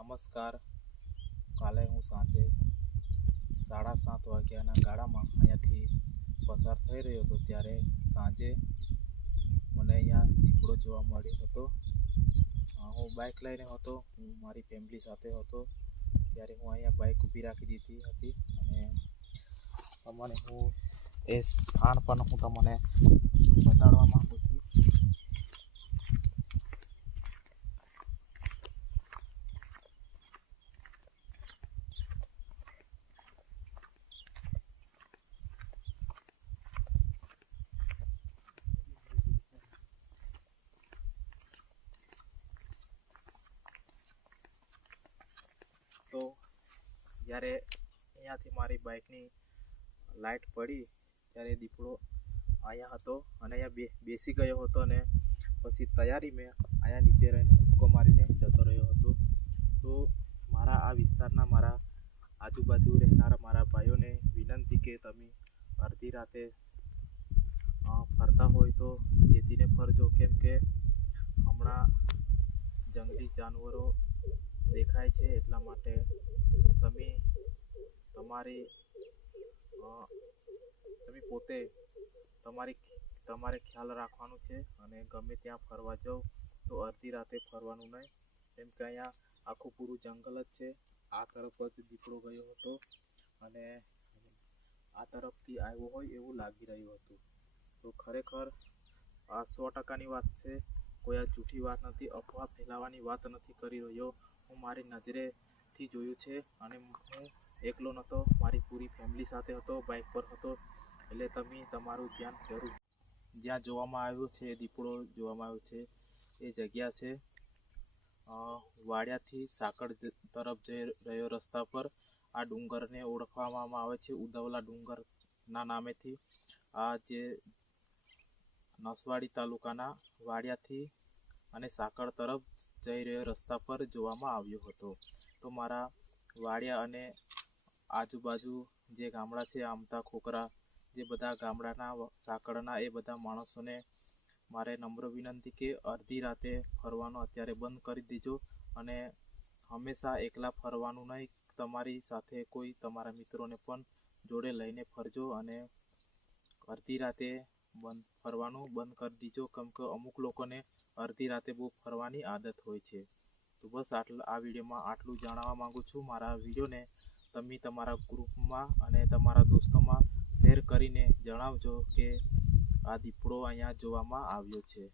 નમસ્કાર. કાલે હું સાંજે 7:30 વાગ્યાના ગાળામાં અહીંયાથી પસાર થઈ રહ્યો હતો ત્યારે સાંજે મને અહીંયા દીપડો જોવા મળ્યો હતો. હું બાઇક લઈને હતો, હું મારી ફેમિલી સાથે હતો. ત્યારે હું અહીંયા બાઇક ઊભી રાખી દીધી હતી અને હું એ સ્થાન પણ હું તમને બતાડવા માંગુ છું. તો જ્યારે અહીંયાથી મારી બાઇકની લાઇટ પડી ત્યારે દીપડો અહીંયા હતો અને અહીંયા બેસી ગયો હતો અને પછી તૈયારી મેં અહીંયા નીચે રહીને કૂદકો મારીને જતો રહ્યો હતો. તો મારા આ વિસ્તારના મારા આજુબાજુ રહેનારા મારા ભાઈઓને વિનંતી કે તમે અડધી રાતે ફરતા હોય તો ચેતીને ફરજો, કેમ કે હમણાં જંગલી જાનવરો દેખાય છે. એટલા માટે તમે પોતે તમારે ખ્યાલ રાખવાનું છે અને ગમે ત્યાં ફરવા જાઓ તો અડધી રાતે ફરવાનું નહીં, કેમ કે અહીંયા આખું પૂરું જંગલ જ છે. આ તરફ જ દીપડો ગયો હતો અને આ તરફથી આવ્યો હોય એવું લાગી રહ્યું હતું. તો ખરેખર આ 100%ની વાત છે, કોઈ આ જૂઠી વાત નથી, અફવા ફેલાવવાની વાત નથી કરી રહ્યો. હું મારી નજરેથી જોયું છે અને હું એકલો નહોતો, મારી પૂરી ફેમિલી સાથે હતો, બાઇક પર હતો. એટલે તમે તમારું ધ્યાન જરૂર, જ્યાં જોવામાં આવ્યું છે દીપડો જોવામાં આવ્યો છે એ જગ્યા છે વાડિયાથી સાકળ તરફ જઈ રહ્યો રસ્તા પર. આ ડુંગરને ઓળખવામાં આવે છે ઉદવલા ડુંગરના નામેથી. આ જે નસવાડી તાલુકાના વાડિયાથી અને સાકળ તરફ જઈ રહ્યો રસ્તા પર જોવામાં આવ્યો હતો. તો મારા વાડિયા અને આજુબાજુ જે ગામડા છે, આમતા ખોખરા, જે બધા ગામડાના સાકળના એ બધા માણસોને મારે નમ્ર વિનંતી કે અડધી રાતે ફરવાનું અત્યારે બંધ કરી દેજો અને હંમેશા એકલા ફરવાનું નહીં, તમારી સાથે કોઈ તમારા મિત્રોને પણ જોડે લઈને ફરજો અને અડધી રાતે ફરવાનું બંધ કરી દીજો, કેમ કે અમુક લોકોને અડધી રાતે બહુ ફરવાની આદત હોય છે. તો બસ આ વિડીયોમાં આટલું જણાવવા માગું છું. મારા વિડીયોને તમે તમારા ગ્રુપમાં અને તમારા દોસ્તોમાં શેર કરીને જણાવજો કે આ દીપડો અહીંયા જોવામાં આવ્યો છે.